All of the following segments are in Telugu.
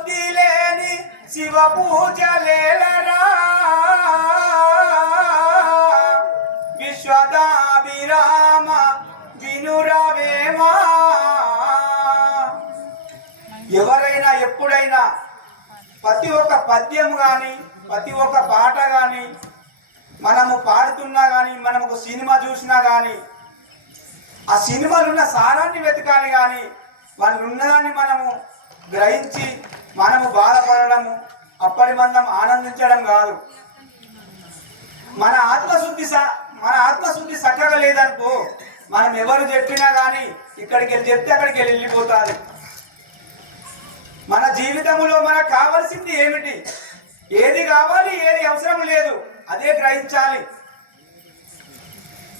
బుద్ధి లేని శివ పూజలేలరా విశ్వదాభిరామ వినురవేమా. ఎవరైనా ఎప్పుడైనా ప్రతి ఒక్క పద్యం కానీ ప్రతి ఒక్క పాట కానీ మనము పాడుతున్నా కానీ మనం ఒక సినిమా చూసినా కానీ ఆ సినిమాలో ఉన్న సారాన్ని వెతకాలి కానీ వాళ్ళు ఉన్నదాన్ని మనము గ్రహించి మనము బాధపడము అప్పటి మనం ఆనందించడం కాదు. మన ఆత్మశుద్ధి చక్కగా లేదనుకో మనం ఎవరు చెప్పినా కానీ ఇక్కడికి వెళ్ళి చెప్తే అక్కడికి వెళ్ళిపోతుంది. మన జీవితంలో మనకు కావాల్సింది ఏమిటి, ఏది కావాలి ఏది అవసరం లేదు అదే గ్రహించాలి.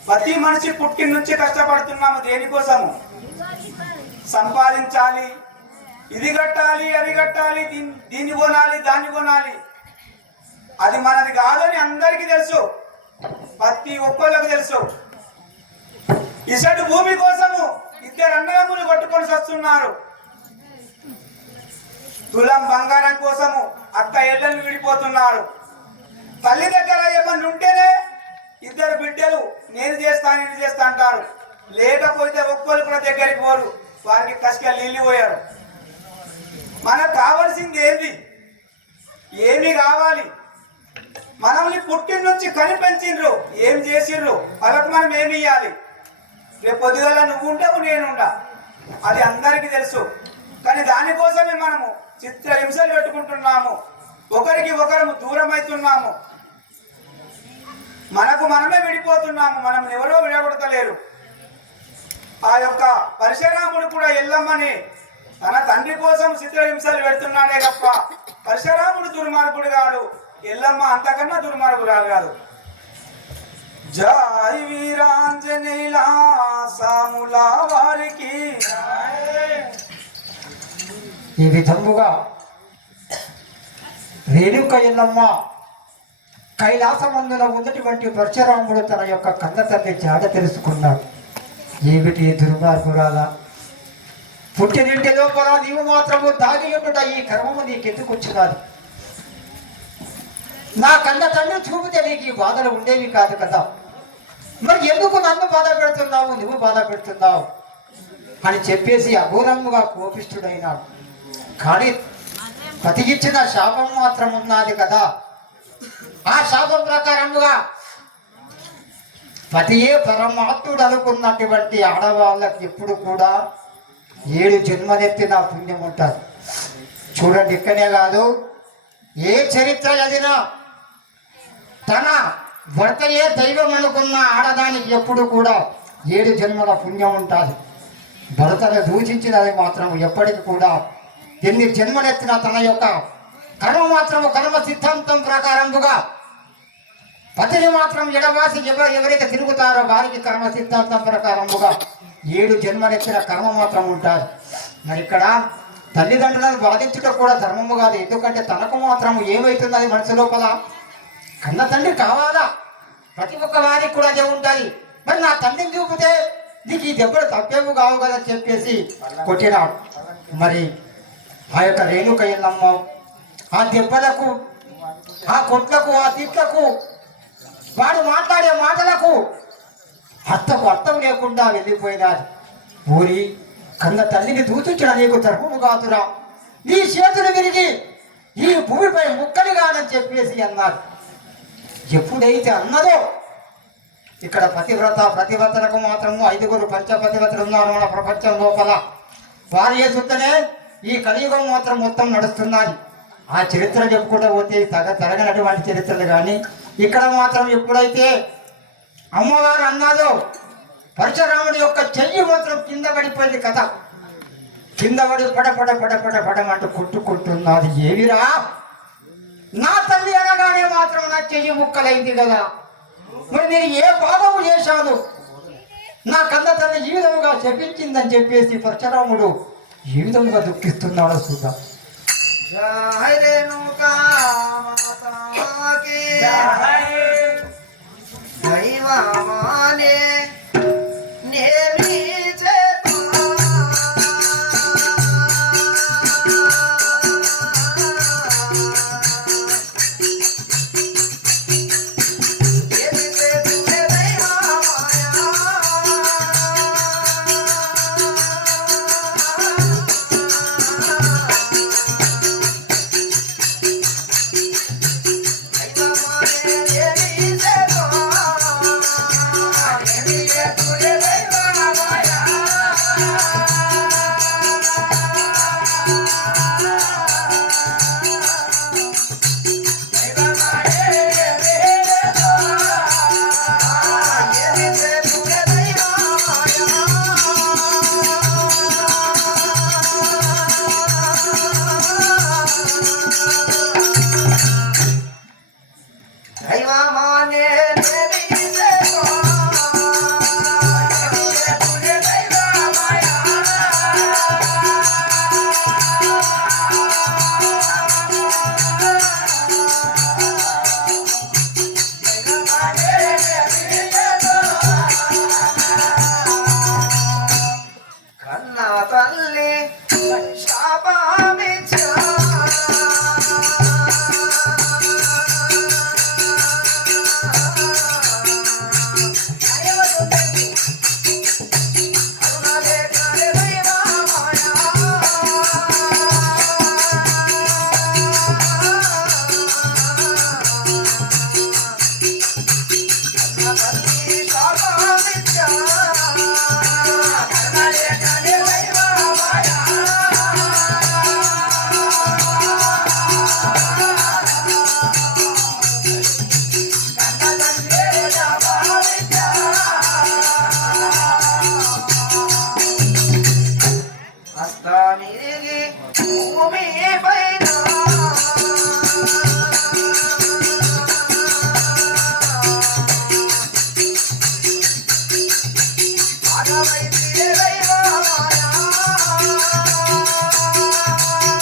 ప్రతి మనిషి పుట్టిన నుంచి కష్టపడుతున్నాము దేనికోసము, సంపాదించాలి, ఇది కట్టాలి అది కట్టాలి, దీన్ని కొనాలి దాన్ని కొనాలి. అది మనది కాదని అందరికీ తెలుసు, ప్రతి ఒక్కళ్ళకు తెలుసు. ఇసటి భూమి కోసము ఇద్దరు అన్నదమ్ములు కొట్టుకొని వస్తున్నారు. తులం బంగారం కోసము అక్క ఎళ్ళను విడిపోతున్నారు. తల్లి దగ్గర ఏమన్నా ఉంటేనే ఇద్దరు బిడ్డలు నేను చేస్తా అంటారు. లేకపోతే ఒక్కరు కూడా దగ్గరికి పోరు, వారికి కసిగా నీళ్ళు పోయారు. మనకు కావాల్సింది ఏంది, ఏమి కావాలి? మనల్ని పుట్టిన నుంచి కనిపించిండ్రు, ఏం చేసిండ్రు, వాళ్ళకు మనం ఏమి ఇవ్వాలి? రేపు పొద్దుగల నువ్వు ఉంటావు నేనుండా, అది అందరికీ తెలుసు. కానీ దానికోసమే మనము చిత్రహింసలు పెట్టుకుంటున్నాము, ఒకరికి ఒకరు దూరం అవుతున్నాము, మనకు మనమే విడిపోతున్నాము, మనం ఎవరో విడగొడతలేరు. ఆ యొక్క పరశురాముడు కూడా ఎల్లమ్మని తన తండ్రి కోసం చిత్రహింసలు పెడుతున్నాడే తప్ప పరశురాముడు దుర్మార్గుడు కాడు, ఎల్లమ్మ అంతకన్నా దుర్మార్గురాలు కాదు. జై వీరాంజనేయుల సాముల వారికి. ఈ విధముగా రేణుక ఎల్లమ్మ కైలాసమందున ఉన్నటువంటి పరశురాముడు తన యొక్క కన్న తల్లి జాడ తెలుసుకున్నాడు. ఏమిటి దుర్మార్గురాల, పుట్టినింటి లోపల నీవు మాత్రము దాగి ఉండుట ఈ కర్మము నీకెందుకు వచ్చినాది? నా కన్న తండ్రి చూపితే నీకు ఈ బాధలు ఉండేవి కాదు కదా, మరి ఎందుకు నన్ను బాధ పెడుతున్నావు, నువ్వు బాధ పెడుతున్నావు అని చెప్పేసి అఘోరముగా కోపిష్ఠుడైనాడు. కానీ పతికిచ్చిన శాపం మాత్రం ఉన్నది కదా, ఆ శాపం ప్రకారముగా పతియే పరమాత్ముడు అనుకున్నటువంటి ఆడవాళ్ళకి ఎప్పుడు కూడా 7 జన్మలెత్తిన పుణ్యం ఉంటుంది. చూడండి, ఇక్కడే కాదు ఏ చరిత్ర చదివినా తన భర్తయే దైవం అనుకున్న ఆడదానికి ఎప్పుడు కూడా 7 జన్మల పుణ్యం ఉంటుంది. భర్తను దూషించినది మాత్రం ఎప్పటికి కూడా ఎన్ని జన్మలెత్తిన తన యొక్క కర్మ మాత్రము కర్మ సిద్ధాంతం ప్రకారముగా పతిని మాత్రం ఎడవాసి ఎవరైతే తిరుగుతారో వారికి కర్మ సిద్ధాంతం ప్రకారముగా 7 జన్మలెత్తిన కర్మ మాత్రం ఉంటారు. మరి ఇక్కడ తల్లిదండ్రులను బాధించడం కూడా ధర్మము కాదు. ఎందుకంటే తనకు మాత్రం ఏమవుతుంది మనసు లోపల, కన్న తండ్రి కావాలా, ప్రతి ఒక్క వారికి కూడా అదే ఉంటుంది. మరి నా తండ్రిని చూపితే నీకు ఈ దెబ్బలు తప్పేమో కావు కదా చెప్పేసి కొట్టినాడు. మరి ఆ యొక్క రేణుక ఎల్లమ్మ ఆ దెబ్బలకు, ఆ కొట్లకు, ఆ తిట్లకు, వాడు మాట్లాడే మాటలకు అర్థం లేకుండా వెళ్ళిపోయినారు. ఊరి కన్న తల్లిని దూచించిన నీకు ధర్మము కాదురా, నీ చేతులు విరిగి ఈ భూమిపై ముక్కలు కాదని చెప్పేసి అన్నారు. ఎప్పుడైతే అన్నదో, ఇక్కడ ప్రతివ్రతలకు మాత్రము 5 పంచపతివ్రతలు ఉన్నారు మన ప్రపంచం లోపల. వారు చేస్తుంటేనే ఈ కలియుగం మాత్రం మొత్తం నడుస్తున్నది. ఆ చరిత్ర చెప్పుకుంటూ పోతే తరగనటువంటి చరిత్రలు. కానీ ఇక్కడ మాత్రం ఎప్పుడైతే అమ్మవారు అన్నాదో పరశురాముడి యొక్క చెయ్యి మాత్రం కింద పడిపోయింది కదా, కింద పడి పడమంటూ కొట్టుకుంటున్నది. ఏవిరా నా తల్లి అనగానే మాత్రం నా చెయ్యి ముక్కలైంది కదా, మరి నేను ఏ పాపము చేశాను, నా కన్న తల్లి ఈ విధముగా శపించిందని చెప్పేసి పరశురాముడు ఏ విధముగా దుఃఖిస్తున్నాడో చూద్దాం. జై రేణుకా మాతాకి దైవమానే నేమి చేత సమీప